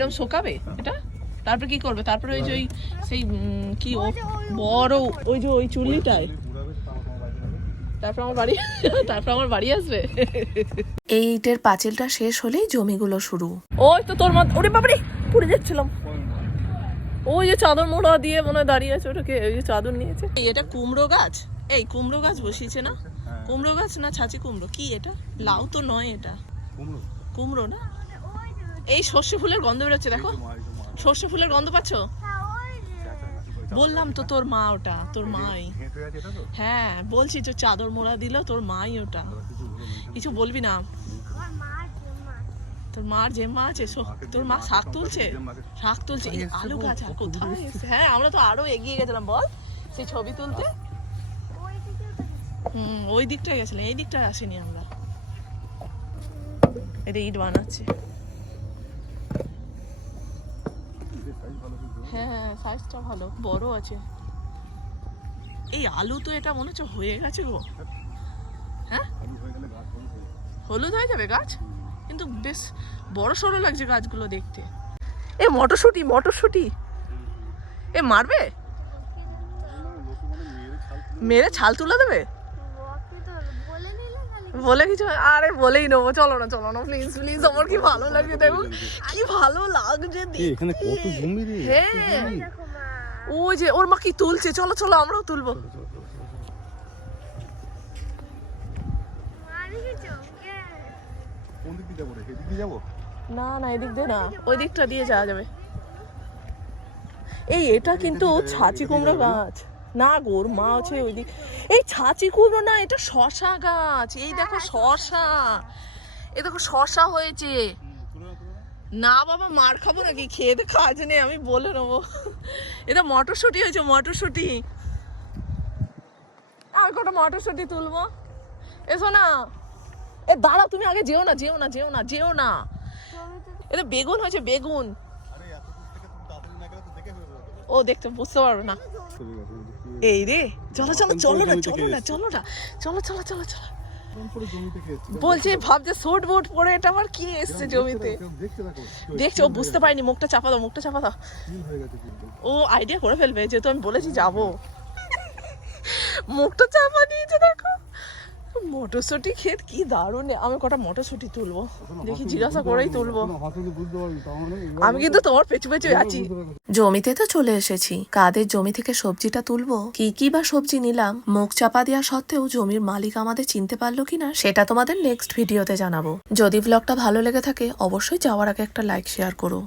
এরকম শোকাবে এটা, তারপরে কি করবে? তারপরে ওই যে ওই সেই কি বড় ওই যে ওই চুল্লিটায় তারপর আমার বাড়ি আসবে। এই ইটের পাঁচিলটা শেষ হলেই জমিগুলো শুরু। ওই তো তোর মা, ওরে বাবারে পুড়ে যাচ্ছিলাম। ওই যে চাদর মোড়া দিয়ে মনে হয় দাঁড়িয়ে আছে, ওটাকে ওই যে চাদর নিয়েছে। এটা কুমড়ো গাছ, এই কুমড়ো গাছ বসিয়েছে না? কুমড়ো গাছ না ছাঁচি কুমড়ো কি এটা? লাউ তো নয় এটা, কুমড়ো না? এই সর্ষে ফুলের গন্ধ বেরোচ্ছে, দেখো সর্ষে ফুলের গন্ধ পাচ্ছ? বললাম তো তোর মা, ওটা তোর মাই। হ্যাঁ বলছি তো, চাদর মোড়া দিল তোর মাই ওটা। কিছু বলবি না। তোর মার জেম্মা আছে, তোর মা শাক তুলছে, আলু গাছ আর কোথায় এসে। হ্যাঁ আমরা তো আরো এগিয়ে গেছিলাম বল সেই ছবি তুলতে। ওই দিকটায় গেছিলাম, এই দিকটায় আসিনি আমরা। এটা ইট বানাচ্ছে। হ্যাঁ সাইজটা ভালো, বড় আছে। এই আলু তো এটা মনে হচ্ছে হয়ে গেছে গো। হ্যাঁ হলুদ হয়ে যাবে গাছ, কিন্তু বেশ বড় সড়ো লাগছে গাছগুলো দেখতে। এ মটরশুটি এ মারবে, মেরে ছাল তুলে দেবে বলে কিছু। আরে বলেই নেবো, চলো না প্লিজ। আমার কি ভালো লাগছে, দেখো কি ভালো লাগছে। হ্যাঁ ওই যে ওর মা কি তুলছে, চলো আমরাও তুলবো। না এদিক দিয়ে না, ওই দিকটা দিয়ে যাওয়া যাবে। এই এটা কিন্তু ছাঁচি কুমড়ো গাছ না, গোর মা আছে ওই দিক। এই ছাঁচি কুমড়ো না, এটা শশা গাছ। এই দেখো শশা, এই দেখো শশা হয়েছে। না বাবা মার খাবো নাকি, খেয়ে দে, কাজ নেই, আমি বলে নেবো। এটা মটরশুঁটি হয়েছে, মটরশুঁটি। আর কটা মটরশুঁটি তুলবো, এসো না। এ দাঁড়াও, তুমি আগে যেও না। এটা বেগুন হয়েছে, বেগুন। ও দেখতে বুঝতে পারবে না। এই রে চলো না। বলছি ভাবছে স্যুট বুট পরে এটা আবার কি এসছে জমিতে। দেখছো, ও বুঝতে পারিনি। মুখটা চাপা দাও। ও আইডিয়া করে ফেলবে, যেহেতু আমি বলেছি যাবো। মুখটা চাপা দিয়েছে, দেখো। মটরশুঁটি ক্ষেত কি দারুণ। আমি কটা মটরশুঁটি তুলবো, দেখি জিজ্ঞাসা করেই তুলবো। আমি কিন্তু তোমার পেছু আছি। জমিতে তো চলে এসেছি, কাদের জমি থেকে সবজিটা তুলবো, কি বা সবজি নিলাম, মুখ চাপা দেওয়া সত্ত্বেও জমির মালিক আমাদের চিনতে পারলো কিনা সেটা তোমাদের নেক্সট ভিডিওতে জানাবো। যদি ব্লগটা ভালো লেগে থাকে অবশ্যই যাওয়ার আগে একটা লাইক শেয়ার করো।